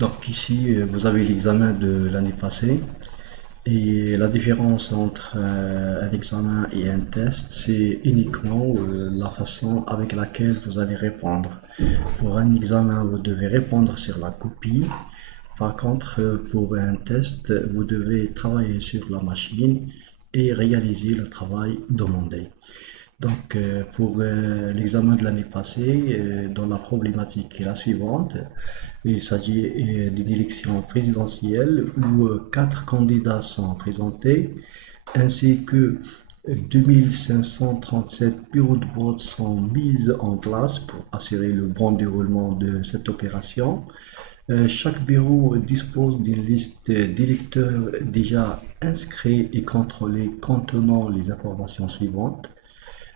Donc ici, vous avez l'examen de l'année passée et la différence entre un examen et un test, c'est uniquement la façon avec laquelle vous allez répondre. Pour un examen, vous devez répondre sur la copie. Par contre, pour un test, vous devez travailler sur la machine et réaliser le travail demandé. Donc, pour l'examen de l'année passée, dans la problématique est la suivante. Il s'agit d'une élection présidentielle où quatre candidats sont présentés, ainsi que 2537 bureaux de vote sont mis en place pour assurer le bon déroulement de cette opération. Chaque bureau dispose d'une liste d'électeurs déjà inscrits et contrôlés contenant les informations suivantes: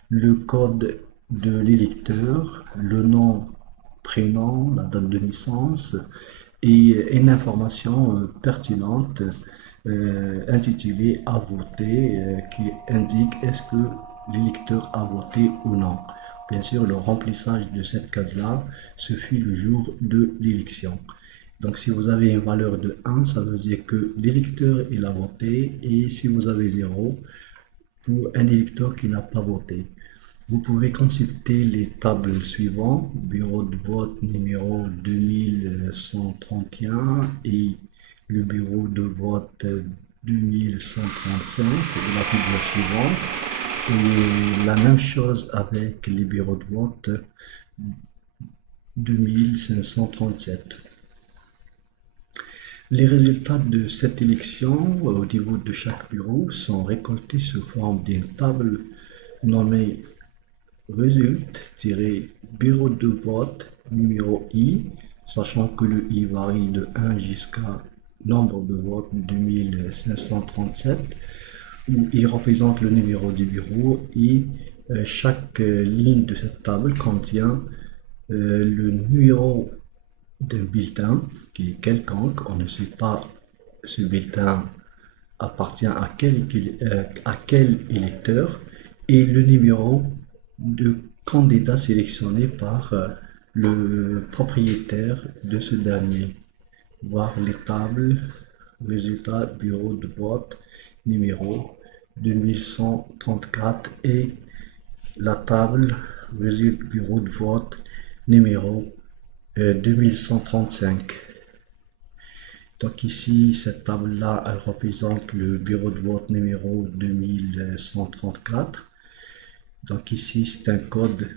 le code de l'électeur, le nom, prénom, la date de naissance et une information pertinente intitulée à voter qui indique est-ce que l'électeur a voté ou non. Bien sûr, le remplissage de cette case-là se fait le jour de l'élection. Donc, si vous avez une valeur de 1, ça veut dire que l'électeur il a voté, et si vous avez 0, pour un électeur qui n'a pas voté. Vous pouvez consulter les tables suivantes: bureau de vote numéro 2131 et le bureau de vote 2135 de la figure suivante. Et la même chose avec les bureaux de vote 2537. Les résultats de cette élection au niveau de chaque bureau sont récoltés sous forme d'une table nommée résulte-bureau de vote numéro I, sachant que le I varie de 1 jusqu'à nombre de votes 2537, où il représente le numéro du bureau, et chaque ligne de cette table contient le numéro d'un bulletin qui est quelconque. On ne sait pas ce bulletin appartient à quel électeur, et le numéro de candidat sélectionné par le propriétaire de ce dernier. Voir les tables, résultat, bureau de vote, numéro 2134 et la table, résultat, bureau de vote, numéro 2135. Donc ici, cette table-là, elle représente le bureau de vote numéro 2134. Donc ici, c'est un code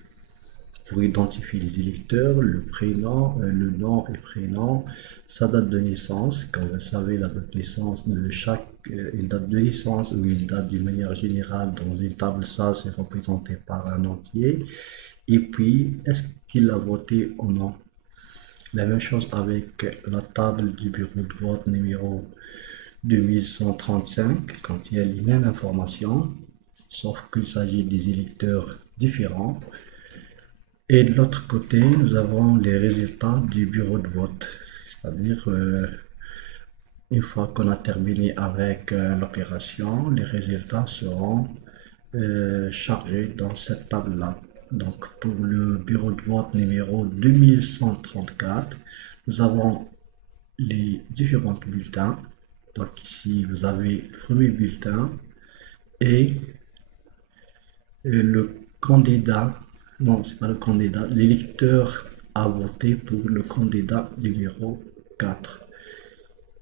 pour identifier les électeurs: le prénom, le nom et prénom, sa date de naissance. Comme vous savez, la date de naissance de une date de naissance ou une date d'une manière générale dans une table, ça c'est représenté par un entier. Et puis, est-ce qu'il a voté ou non? La même chose avec la table du bureau de vote numéro 2135, quand il y a les mêmes informations, sauf qu'il s'agit des électeurs différents. Et de l'autre côté, nous avons les résultats du bureau de vote, c'est-à-dire une fois qu'on a terminé avec l'opération, les résultats seront chargés dans cette table-là. Donc pour le bureau de vote numéro 2134, nous avons les différents bulletins. Donc ici, vous avez le premier bulletin et le candidat, non, c'est pas le candidat, l'électeur a voté pour le candidat numéro 4.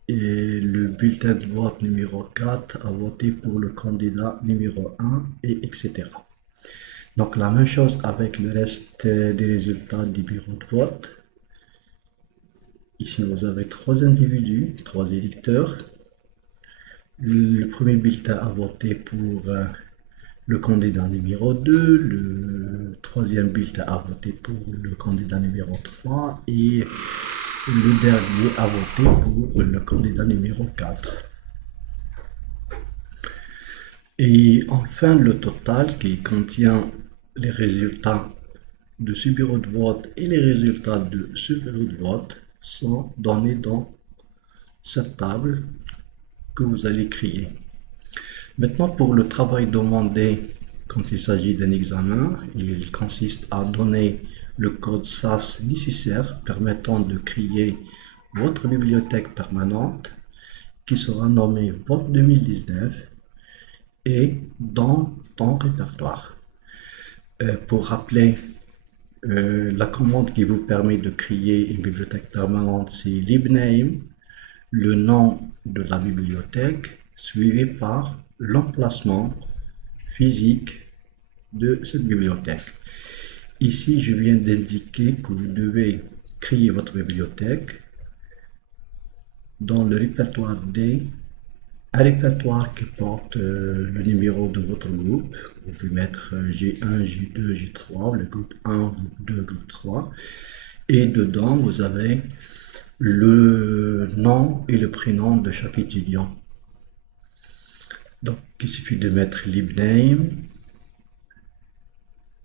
Et le bulletin de vote numéro 4 a voté pour le candidat numéro 1, et etc. Donc la même chose avec le reste des résultats du bureau de vote. Ici, vous avez trois individus, trois électeurs. Le premier bulletin a voté pour le candidat numéro 2, le troisième bulletin a voté pour le candidat numéro 3 et le dernier a voté pour le candidat numéro 4. Et enfin, le total qui contient les résultats de ce bureau de vote et les résultats de ce bureau de vote sont donnés dans cette table que vous allez créer. Maintenant, pour le travail demandé quand il s'agit d'un examen, il consiste à donner le code SAS nécessaire permettant de créer votre bibliothèque permanente qui sera nommée Vote 2019 et dans ton répertoire. Pour rappeler, la commande qui vous permet de créer une bibliothèque permanente, c'est libname, le nom de la bibliothèque, suivi par l'emplacement physique de cette bibliothèque. Ici, je viens d'indiquer que vous devez créer votre bibliothèque dans le répertoire D, un répertoire qui porte le numéro de votre groupe. Vous pouvez mettre G1, J2, J3, le groupe 1, groupe 2, groupe 3. Et dedans, vous avez le nom et le prénom de chaque étudiant. Donc, il suffit de mettre libname.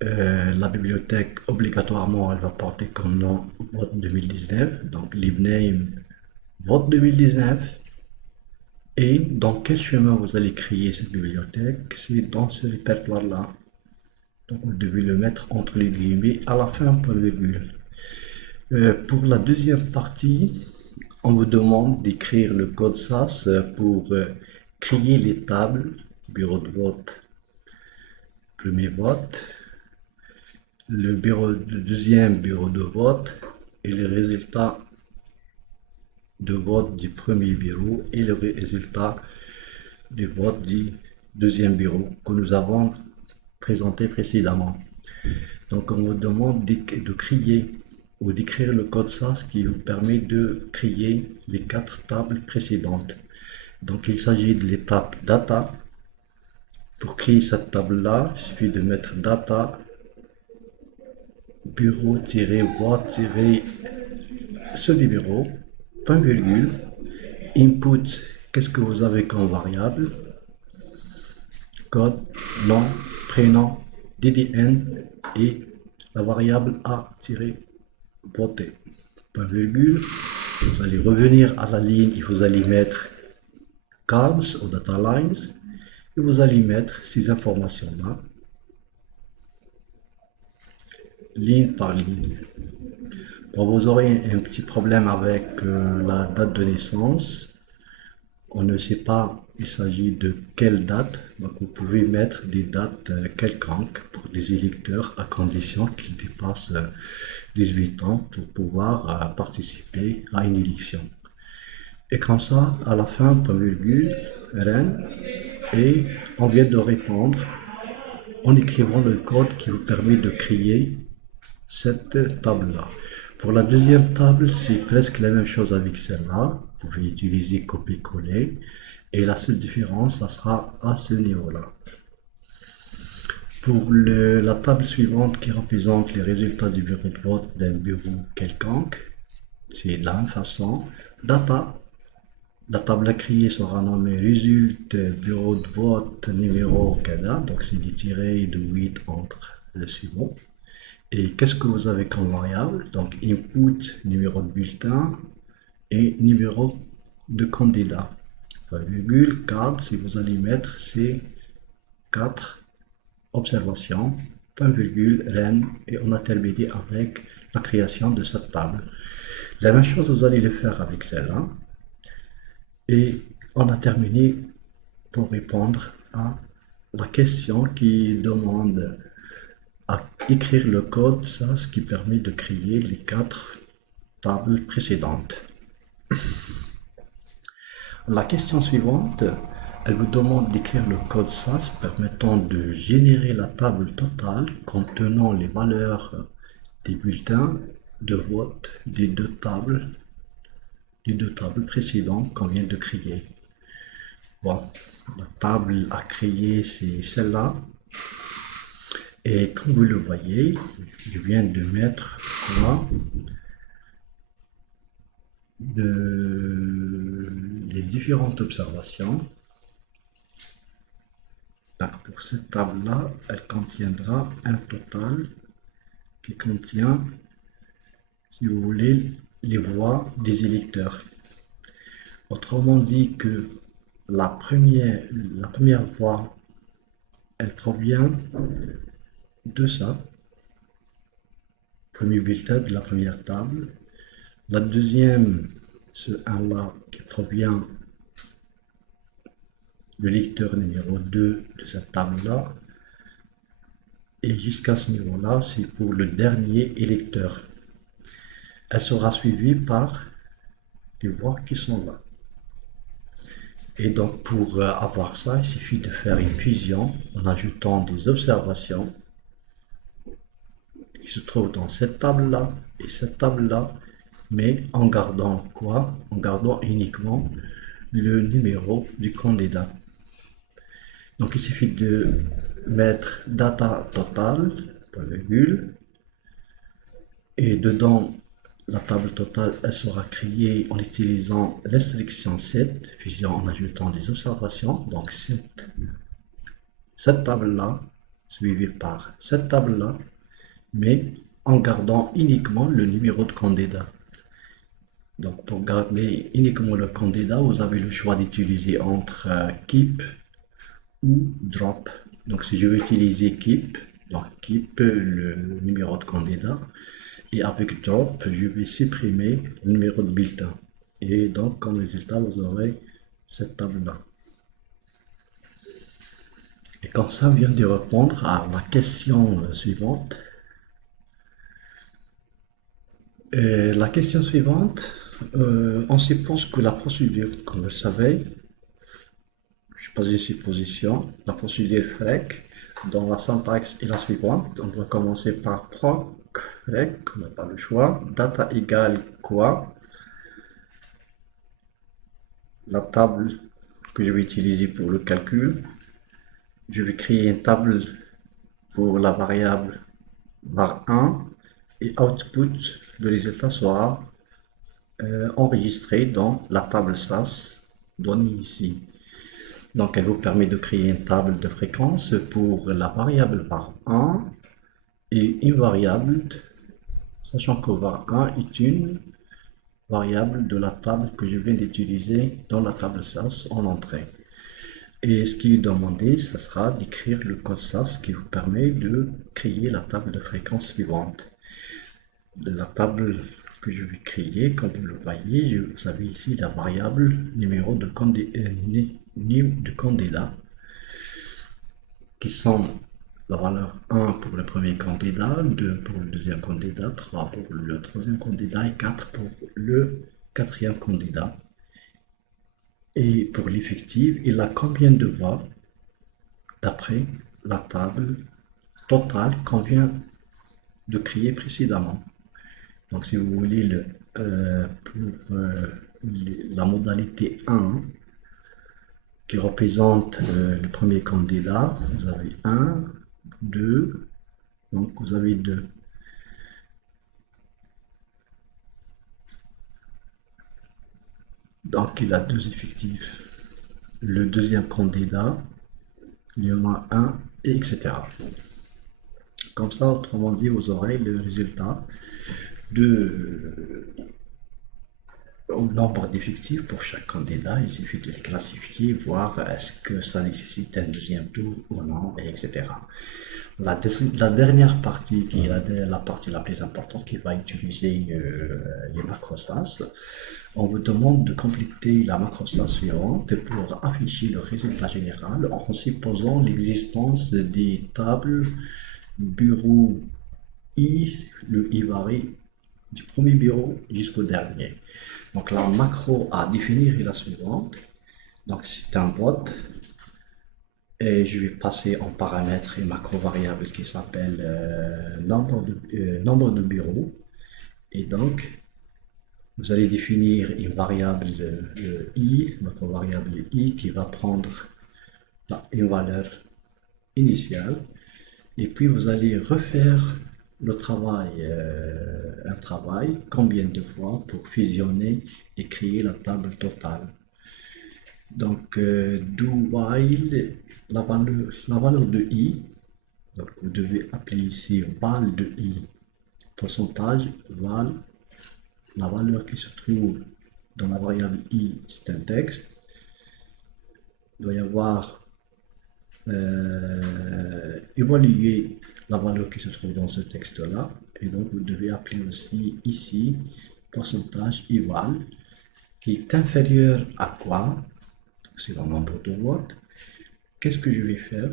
La bibliothèque, obligatoirement, elle va porter comme nom Vote 2019. Donc, libname Vote 2019. Et dans quel chemin vous allez créer cette bibliothèque? C'est dans ce répertoire-là. Donc, vous devez le mettre entre les guillemets à la fin, point virgule. Pour la deuxième partie, on vous demande d'écrire le code SAS pour créer les tables, bureau de vote, premier vote, le deuxième bureau de vote et les résultats de vote du premier bureau et le résultat du vote du deuxième bureau que nous avons présenté précédemment. Donc on vous demande de créer ou d'écrire le code SAS qui vous permet de créer les 4 tables précédentes. Donc il s'agit de l'étape data. Pour créer cette table-là, il suffit de mettre data bureau-vote-ce numéro, point virgule, input, qu'est-ce que vous avez comme variable, code, nom, prénom, DDN et la variable A-voter, point virgule. Vous allez revenir à la ligne et vous allez mettre columns ou data lines et vous allez mettre ces informations-là, ligne par ligne. Bon, vous aurez un petit problème avec la date de naissance. On ne sait pas il s'agit de quelle date. Donc vous pouvez mettre des dates quelconques pour des électeurs à condition qu'ils dépassent 18 ans pour pouvoir participer à une élection. Et comme ça, à la fin, point virgule, RN, et on vient de répondre en écrivant le code qui vous permet de créer cette table-là. Pour la deuxième table, c'est presque la même chose avec celle-là. Vous pouvez utiliser copier-coller. Et la seule différence, ça sera à ce niveau-là. Pour la table suivante qui représente les résultats du bureau de vote d'un bureau quelconque, c'est de la même façon. Data, la table à créer sera nommée résultat bureau de vote numéro Canada, donc c'est des tirés de 8 entre c'est bon. Et qu'est-ce que vous avez comme variable? Donc input, numéro de bulletin et numéro de candidat. Point virgule, carte, si vous allez mettre ces 4 observations, point virgule, REN, et on a terminé avec la création de cette table. La même chose, vous allez le faire avec celle-là. Et on a terminé pour répondre à la question qui demande à écrire le code, ça, ce qui permet de créer les 4 tables précédentes. La question suivante, elle vous demande d'écrire le code SAS permettant de générer la table totale contenant les valeurs des bulletins de vote des deux tables précédentes qu'on vient de créer. Bon, la table à créer, c'est celle-là. Et comme vous le voyez, je viens de mettre les différentes observations. Donc pour cette table-là, elle contiendra un total qui contient, si vous voulez, les voix des électeurs. Autrement dit que la première voix, elle provient de ça, premier bulletin de la première table. La deuxième ce 1-là qui provient du lecteur numéro 2 de cette table-là. Et jusqu'à ce niveau-là, c'est pour le dernier électeur. Elle sera suivie par les voix qui sont là. Et donc pour avoir ça, il suffit de faire une fusion en ajoutant des observations qui se trouvent dans cette table-là et cette table-là, mais en gardant quoi? En gardant uniquement le numéro du candidat. Donc il suffit de mettre data totale, point virgule, et dedans la table totale, elle sera créée en utilisant l'instruction set, fusion en ajoutant des observations. Donc cette table-là, suivie par cette table-là, mais en gardant uniquement le numéro de candidat. Donc pour garder uniquement le candidat, vous avez le choix d'utiliser entre keep ou drop. Donc si je veux utiliser keep, donc keep le numéro de candidat, et avec drop, je vais supprimer le numéro de bulletin. Et donc comme résultat, vous aurez cette table-là. Et comme ça, on vient de répondre à la question suivante. Et la question suivante, on suppose que la procédure, comme vous le savez, je pose une supposition, la procédure FREC, dont la syntaxe est la suivante. On va commencer par proc FREC, on n'a pas le choix. Data égale quoi? La table que je vais utiliser pour le calcul. Je vais créer une table pour la variable var1 et output, le résultat sera enregistré dans la table SAS donnée ici. Donc elle vous permet de créer une table de fréquence pour la variable var1 et une variable, sachant que var1 est une variable de la table que je viens d'utiliser dans la table SAS en entrée. Et ce qui est demandé, ce sera d'écrire le code SAS qui vous permet de créer la table de fréquence suivante. La table que je vais créer, comme vous le voyez, vous avez ici la variable numéro de candidat, qui sont la valeur 1 pour le premier candidat, 2 pour le deuxième candidat, 3 pour le troisième candidat et 4 pour le quatrième candidat. Et pour l'effectif, il a combien de voix d'après la table totale qu'on vient de créer précédemment. Donc si vous voulez pour la modalité 1 qui représente le premier candidat, vous avez 1, 2, donc vous avez 2. Donc il a 2 effectifs. Le deuxième candidat, il y en a 1, et etc. Comme ça, autrement dit, vous aurez le résultat au nombre d'effectifs pour chaque candidat. Il suffit de les classifier, voir est-ce que ça nécessite un deuxième tour ou non, etc. La dernière partie, qui est la partie la plus importante, qui va utiliser les macros SAS, on vous demande de compléter la macro SAS suivante pour afficher le résultat général en supposant l'existence des tables bureau I, le I varie du premier bureau jusqu'au dernier. Donc la macro à définir est la suivante. Donc c'est un vote et je vais passer en paramètre une macro variable qui s'appelle nombre de bureaux. Et donc vous allez définir une variable i, macro variable i qui va prendre une valeur initiale. Et puis vous allez refaire le travail, un travail, combien de fois pour fusionner et créer la table totale. Donc, do while, la valeur de i, donc vous devez appeler ici val de i, pourcentage, val, la valeur qui se trouve dans la variable i, c'est un texte. Il doit y avoir évaluer la valeur qui se trouve dans ce texte-là. Et donc, vous devez appeler aussi ici pourcentage eval. qui est inférieur à quoi? C'est le nombre de votes. Qu'est-ce que je vais faire?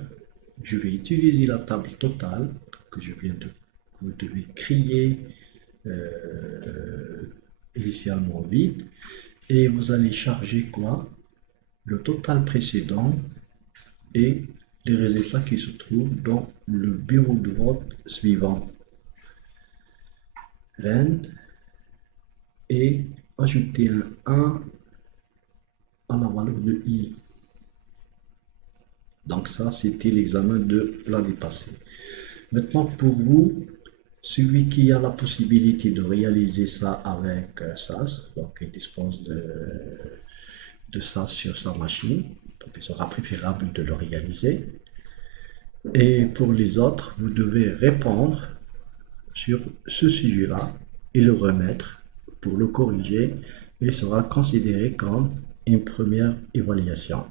Je vais utiliser la table totale que je viens de, que vous devez créer initialement vide et vous allez charger quoi? Le total précédent et les résultats qui se trouvent dans le bureau de vote suivant. Rennes et ajouter un 1 à la valeur de i. Donc ça, c'était l'examen de l'année passée. Maintenant, pour vous, celui qui a la possibilité de réaliser ça avec SAS, donc il dispose de ça sur sa machine, donc il sera préférable de le réaliser. Et pour les autres, vous devez répondre sur ce sujet-là et le remettre pour le corriger et sera considéré comme une première évaluation.